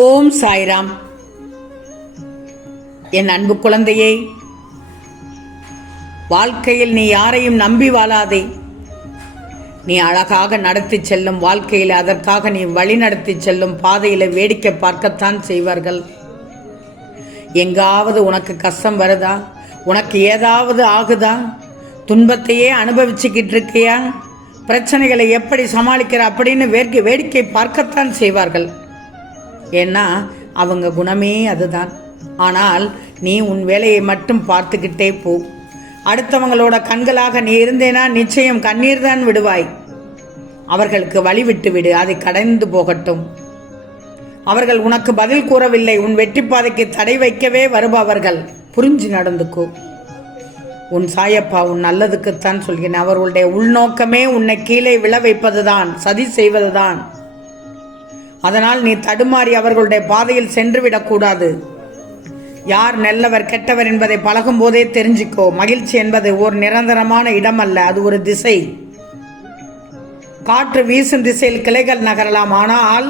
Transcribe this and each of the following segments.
ஓம் சாய்ராம். என் அன்பு குழந்தையே, வாழ்க்கையில் நீ யாரையும் நம்பி வாழாதே. நீ அழகாக நடத்தி செல்லும் வாழ்க்கையில் அதற்காக நீ வழி நடத்தி செல்லும் பாதையில வேடிக்கை பார்க்கத்தான் செய்வார்கள். எங்காவது உனக்கு கஷ்டம் வருதா? உனக்கு ஏதாவது ஆகுதா? துன்பத்தையே அனுபவிச்சுக்கிட்டு இருக்கியா? பிரச்சனைகளை எப்படி சமாளிக்கிற அப்படின்னு வேடிக்கை பார்க்கத்தான் செய்வார்கள். ஏன்னா அவங்க குணமே அதுதான். ஆனால் நீ உன் வேலையை மட்டும் பார்த்துக்கிட்டே போ. அடுத்தவங்களோட கண்களாக நீ இருந்தேனா நிச்சயம் கண்ணீர் தான் விடுவாய். அவர்களுக்கு வழி விட்டு விடு, அதை கடந்து போகட்டும். அவர்கள் உனக்கு பதில் கூறவில்லை, உன் வெற்றி பாதைக்கு தடை வைக்கவே வருபவர்கள். புரிஞ்சு நடந்துக்கோ. உன் சாயப்பா உன் நல்லதுக்குத்தான் சொல்கிறேன். அவர்களுடைய உள்நோக்கமே உன்னை கீழே விழ வைப்பதுதான், சதி செய்வதுதான். அதனால் நீ தடுமாறி அவர்களுடைய பாதையில் சென்று விடக்கூடாது. யார் நல்லவர் கெட்டவர் என்பதை பழகும் போதே தெரிஞ்சுக்கோ. மகிழ்ச்சி என்பது ஒரு நிரந்தரமான இடம் அல்ல, அது ஒரு திசை. காற்று வீசும் திசையில் கிளைகள் நகரலாம், ஆனால்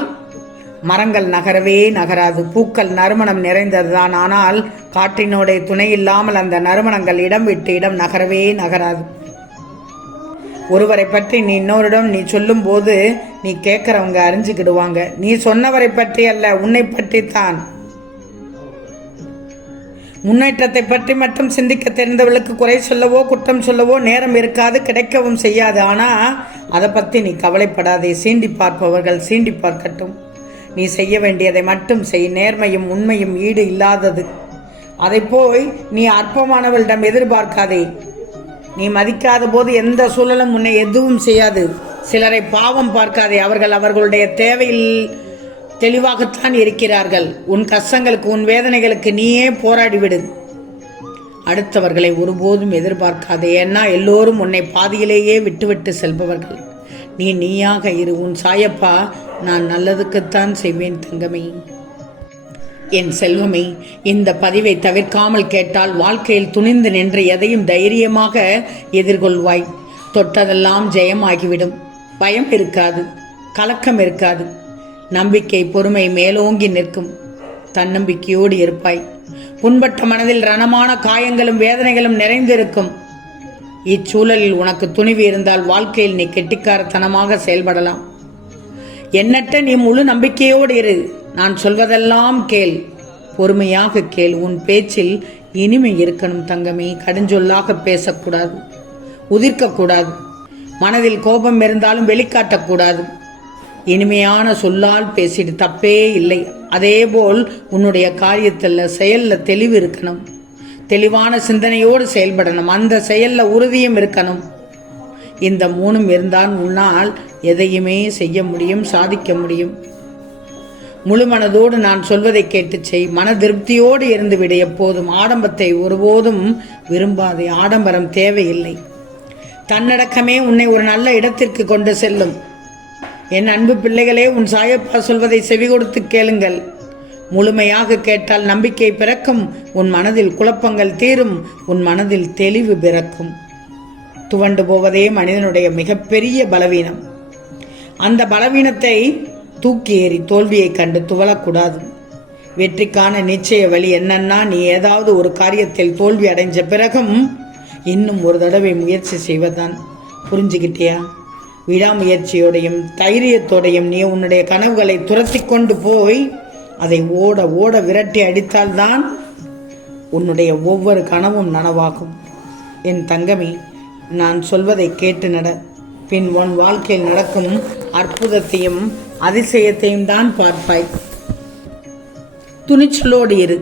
மரங்கள் நகரவே நகராது. பூக்கள் நறுமணம் நிறைந்ததுதான், ஆனால் காற்றினுடைய துணை இல்லாமல் அந்த நறுமணங்கள் இடம் விட்டு இடம் நகரவே நகராது. ஒருவரை பற்றி நீ இன்னொருடம் நீ சொல்லும் போது நீ கேட்கறவங்க அறிஞ்சுக்கிடுவாங்க. நீ சொன்னவரை பற்றி அல்ல, உன்னை பற்றித்தான். முன்னேற்றத்தை பற்றி மட்டும் சிந்திக்க தெரிந்தவளுக்கு குறை சொல்லவோ குற்றம் சொல்லவோ நேரம் இருக்காது, கிடைக்கவும் செய்யாது. ஆனா அதை பற்றி நீ கவலைப்படாதே. சீண்டி பார்ப்பவர்கள் சீண்டி பார்க்கட்டும். நீ செய்ய வேண்டியதை மட்டும் செய். நேர்மையும் உண்மையும் ஈடு இல்லாதது. அதை போய் நீ அற்பமானவளிடம் எதிர்பார்க்காதே. நீ மதிக்காத போது எந்த சூழலும் உன்னை எதுவும் செய்யாது. சிலரை பாவம் பார்க்காதே. அவர்கள் அவர்களுடைய தேவையில் தெளிவாகத்தான் இருக்கிறார்கள். உன் கஷ்டங்களுக்கு உன் வேதனைகளுக்கு நீயே போராடிவிடு. அடுத்தவர்களை ஒருபோதும் எதிர்பார்க்காதே. ஏன்னா எல்லோரும் உன்னை பாதியிலேயே விட்டுவிட்டு செல்பவர்கள். நீ நீயாக இரு. உன் சாயப்பா நான் நல்லதுக்குத்தான் செய்வேன் தங்கமே. என் செல்வமே, இந்த பதிவை தவிர்க்காமல் கேட்டால் வாழ்க்கையில் துணிந்து நின்று எதையும் தைரியமாக எதிர்கொள்வாய். தொட்டதெல்லாம் ஜெயமாகிவிடும். பயம் இருக்காது, கலக்கம் இருக்காது. நம்பிக்கை பொறுமை மேலோங்கி நிற்கும். தன்னம்பிக்கையோடு இருப்பாய். புண்பட்ட மனதில் ரணமான காயங்களும் வேதனைகளும் நிறைந்திருக்கும். இச்சூழலில் உனக்கு துணிவு இருந்தால் வாழ்க்கையில் நீ கெட்டிக்காரத்தனமாக செயல்படலாம். எண்ணற்ற நீ முழு நம்பிக்கையோடு இரு. நான் சொல்வதெல்லாம் கேள், பொறுமையாக கேள். உன் பேச்சில் இனிமை இருக்கணும் தங்கமே. கடுஞ்சொல்லாக பேசக்கூடாது, உதிர்க்கக்கூடாது. மனதில் கோபம் இருந்தாலும் வெளிக்காட்டக்கூடாது. இனிமையான சொல்லால் பேசிட்டு தப்பே இல்லை. அதேபோல் உன்னுடைய காரியத்தில் செயல்ல தெளிவு இருக்கணும். தெளிவான சிந்தனையோடு செயல்படணும். அந்த செயல்ல உறுதியும் இருக்கணும். இந்த மூணும் இருந்தால் உன்னால் எதையுமே செய்ய முடியும், சாதிக்க முடியும். முழு மனதோடு நான் சொல்வதை கேட்டு செய். மன திருப்தியோடு இருந்துவிடு. எப்போதும் ஆடம்பரத்தை ஒருபோதும் விரும்பாதே. ஆடம்பரம் தேவையில்லை. தன்னடக்கமே உன்னை ஒரு நல்ல இடத்திற்கு கொண்டு செல்லும். என் அன்பு பிள்ளைகளே, உன் சாயப்பா சொல்வதை செவி கொடுத்து கேளுங்கள். முழுமையாக கேட்டால் நம்பிக்கை பிறக்கும். உன் மனதில் குழப்பங்கள் தீரும். உன் மனதில் தெளிவு பிறக்கும். துவண்டு போவதே மனிதனுடைய மிகப்பெரிய பலவீனம். அந்த பலவீனத்தை தூக்கி ஏறி தோல்வியை கண்டு துவளக்கூடாது. வெற்றிக்கான நிச்சய வழி என்னன்னா, நீ ஏதாவது ஒரு காரியத்தில் தோல்வி அடைஞ்ச பிறகும் இன்னும் ஒரு தடவை முயற்சி செய்வதுதான். புரிஞ்சுக்கிட்டியா? விடாமுயற்சியோடையும் தைரியத்தோடையும் நீ உன்னுடைய கனவுகளை துரத்தி கொண்டு போய் அதை ஓட ஓட விரட்டி அடித்தால்தான் உன்னுடைய ஒவ்வொரு கனவும் நனவாகும். என் தங்கமே, நான் சொல்வதை கேட்டு நட. பின் உன் வாழ்க்கையில் நடக்கும் அற்புதத்தையும் அதிசயத்தையும் தான் பார்ப்பாய். துணிச்சலோடு இரு.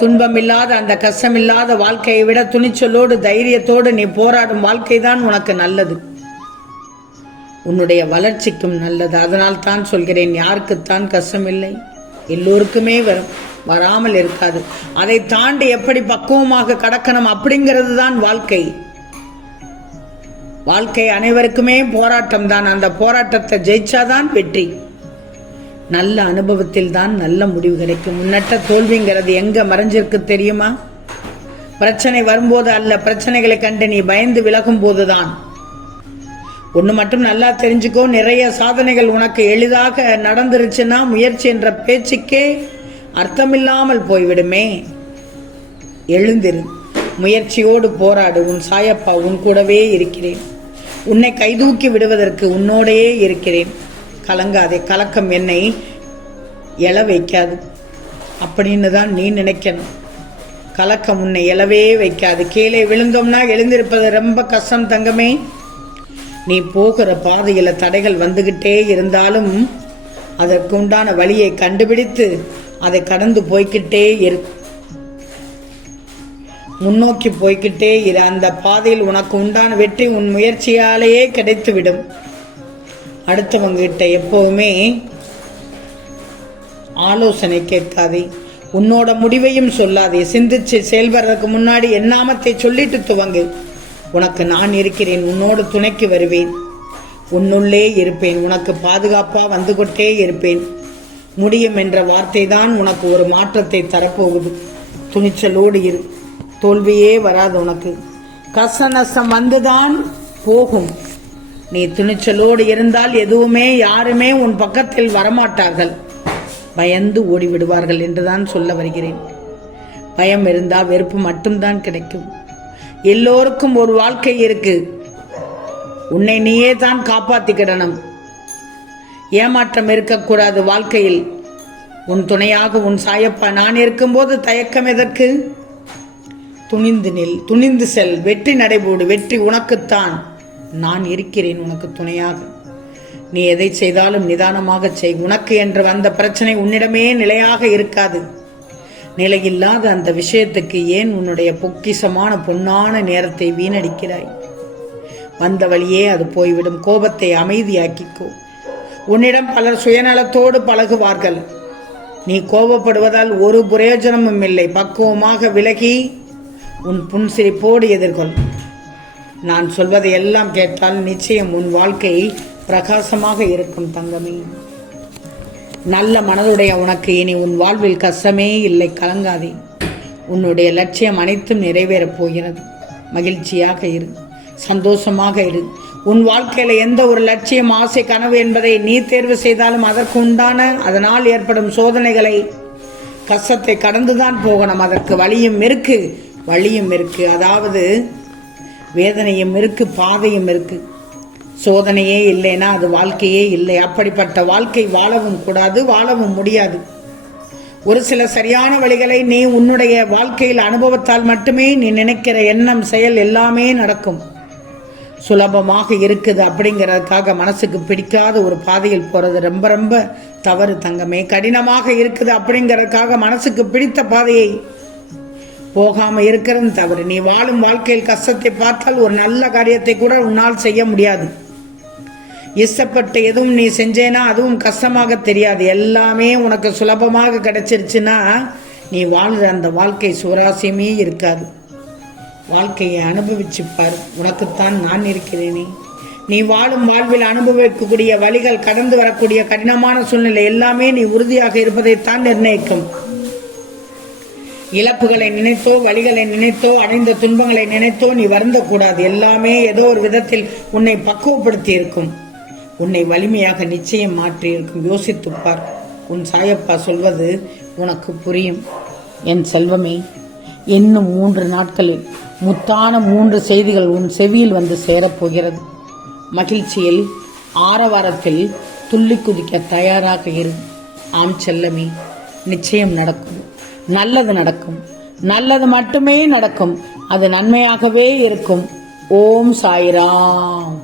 துன்பமில்லாத அந்த கஷ்டமில்லாத வாழ்க்கையை விட துணிச்சலோடு தைரியத்தோடு நீ போராடும் வாழ்க்கை தான் உனக்கு நல்லது, உன்னுடைய வளர்ச்சிக்கும் நல்லது. அதனால் தான் சொல்கிறேன், யாருக்குத்தான் கஷ்டமில்லை? எல்லோருக்குமே வரும், வராமல் இருக்காது. அதை தாண்டி எப்படி பக்குவமாக கடக்கணும் அப்படிங்கிறது தான் வாழ்க்கை. வாழ்க்கை அனைவருக்குமே போராட்டம் தான். அந்த போராட்டத்தை ஜெயிச்சாதான் வெற்றி. நல்ல அனுபவத்தில் தான் நல்ல முடிவு கிடைக்கும். முன்னற்ற தோல்விங்கிறது எங்க மறைஞ்சிருக்கு தெரியுமா? பிரச்சனை வரும்போது அல்ல, பிரச்சனைகளை கண்டு நீ பயந்து விலகும் போதுதான். ஒன்று மட்டும் நல்லா தெரிஞ்சுக்கோ, நிறைய சாதனைகள் உனக்கு எளிதாக நடந்துருச்சுன்னா முயற்சி என்ற பேச்சுக்கே அர்த்தமில்லாமல் போய்விடுமே. எழுந்திரு, முயற்சியோடு போராடு. உன் சாயப்பா உன் கூடவே இருக்கிறேன். உன்னை கைதூக்கி விடுவதற்கு உன்னோடையே இருக்கிறேன். கலங்காதே. கலக்கம் என்னை எழ வைக்காது அப்படின்னு தான் நீ நினைக்கணும். கலக்கம் உன்னை எழவே வைக்காது. கீழே விழுந்தோம்னா எழுந்திருப்பது ரொம்ப கஷ்டம் தங்கமே. நீ போகிற பாதையில் தடைகள் வந்துகிட்டே இருந்தாலும் அதற்கு உண்டான வழியை கண்டுபிடித்து அதை கடந்து போய்கிட்டே இரு. முன்னோக்கி போய்கிட்டே இரு. அந்த பாதையில் உனக்கு உண்டான வெற்றி உன் முயற்சியாலேயே கிடைத்துவிடும். அடுத்தவங்க கிட்ட எப்பவுமே ஆலோசனை கேட்காதே. உன்னோட முடிவையும் சொல்லாதே. சிந்திச்சு செயல்படுறதுக்கு முன்னாடி எண்ணாமத்தை சொல்லிட்டு துவங்கு. உனக்கு நான் இருக்கிறேன். உன்னோடு துணைக்கு வருவேன். உன்னுள்ளே இருப்பேன். உனக்கு பாதுகாப்பா வந்து கொண்டே இருப்பேன். முடியும் என்ற வார்த்தை தான் உனக்கு ஒரு மாற்றத்தை தரப்போகுது. துணிச்சலோடு இரு. தோல்வியே வராது உனக்கு. கஷ்ட நஷ்டம் வந்துதான் போகும். நீ துணிச்சலோடு இருந்தால் எதுவுமே யாருமே உன் பக்கத்தில் வரமாட்டார்கள். பயந்து ஓடிவிடுவார்கள் என்றுதான் சொல்ல வருகிறேன். பயம் இருந்தால் வெறுப்பு மட்டும்தான் கிடைக்கும். எல்லோருக்கும் ஒரு வாழ்க்கை இருக்கு. உன்னை நீயே தான் காப்பாத்திக்கிடணும். ஏமாற்றம் இருக்கக்கூடாது வாழ்க்கையில். உன் துணையாக உன் சாயப்பா நான் இருக்கும்போது தயக்கம் எதற்கு? துணிந்து நில், துணிந்து செல், வெற்றி நடைபோடு. வெற்றி உனக்குத்தான். நான் இருக்கிறேன் உனக்கு துணையாக. நீ எதை செய்தாலும் நிதானமாக செய். உனக்கு என்று வந்த பிரச்சனை உன்னிடமே நிலையாக இருக்காது. நிலையில்லாத அந்த விஷயத்துக்கு ஏன் உன்னுடைய பொக்கிசமான பொன்னான நேரத்தை வீணடிக்கிறாய்? வந்த வழியே அது போய்விடும். கோபத்தை அமைதியாக்கிக்கோ. உன்னிடம் பலர் சுயநலத்தோடு பழகுவார்கள். நீ கோபப்படுவதால் ஒரு பிரயோஜனமும் இல்லை. பக்குவமாக விலகி உன் புன்சிரிப்போடு எதிர்கொள். நான் சொல்வதை எல்லாம் கேட்டால் நிச்சயம் உன் வாழ்க்கை பிரகாசமாக இருக்கும் தங்கமே. நல்ல மனதுடைய உனக்கு இனி உன் வாழ்வில் கஷ்டமே இல்லை. கலங்காதே. உன்னுடைய லட்சியம் அனைத்தும் நிறைவேறப் போகிறது. மகிழ்ச்சியாக இரு, சந்தோஷமாக இரு. உன் வாழ்க்கையில எந்த ஒரு லட்சியம், ஆசை, கனவு என்பதை நீ தேர்வு செய்தாலும் அதற்கு உண்டான அதனால் ஏற்படும் சோதனைகளை, கஷ்டத்தை கடந்துதான் போகணும். அதற்கு வழியும் இருக்கு, அதாவது வேதனையும் இருக்கு, பாதையும் இருக்கு. சோதனையே இல்லைன்னா அது வாழ்க்கையே இல்லை. அப்படிப்பட்ட வாழ்க்கை வாழவும் கூடாது, வாழவும் முடியாது. ஒரு சில சரியான வழிகளை நீ உன்னுடைய வாழ்க்கையில் அனுபவத்தால் மட்டுமே நீ நினைக்கிற எண்ணம், செயல் எல்லாமே நடக்கும். சுலபமாக இருக்குது அப்படிங்கிறதுக்காக மனசுக்கு பிடிக்காத ஒரு பாதையில் போறது ரொம்ப ரொம்ப தவறு தங்கமே. கடினமாக இருக்குது அப்படிங்கிறதுக்காக மனசுக்கு பிடித்த பாதையை போகாம இருக்கிறது தவறு. நீ வாழும் வாழ்க்கையில் கஷ்டத்தை பார்த்தால் ஒரு நல்ல காரியத்தை கூட உன்னால் செய்ய முடியாது. இஷ்டப்பட்டு எதுவும் நீ செஞ்சேனா அதுவும் கஷ்டமாக தெரியாது. எல்லாமே உனக்கு சுலபமாக கிடைச்சிருச்சுன்னா நீ வாழ்ற அந்த வாழ்க்கை சுவராசியமே இருக்காது. வாழ்க்கையை அனுபவிச்சு பார். உனக்குத்தான் நான் இருக்கிறேனே. நீ வாழும் வாழ்வில் அனுபவிக்கக்கூடிய வழிகள், கடந்து வரக்கூடிய கடினமான சூழ்நிலை எல்லாமே நீ உறுதியாக இருப்பதைத்தான் நிர்ணயிக்கும். இழப்புகளை நினைத்தோ, வழிகளை நினைத்தோ, அடைந்த துன்பங்களை நினைத்தோ நீ வருந்தக்கூடாது. எல்லாமே ஏதோ ஒரு விதத்தில் உன்னை பக்குவப்படுத்தி இருக்கும். உன்னை வலிமையாக நிச்சயம் மாற்றி இருக்கும். யோசித்துப்பார். உன் சாயப்பா சொல்வது உனக்கு புரியும். என் செல்வமே, இன்னும் 3 நாட்களில் முத்தான 3 செய்திகள் உன் செவியில் வந்து சேரப்போகிறது. மகிழ்ச்சியில், ஆரவாரத்தில் துள்ளி குதிக்க தயாராக இரு. ஆம் செல்லமே, நிச்சயம் நடக்கும். நல்லது நடக்கும். நல்லது மட்டுமே நடக்கும். அது நன்மையாகவே இருக்கும். ஓம் சாய்ராம்.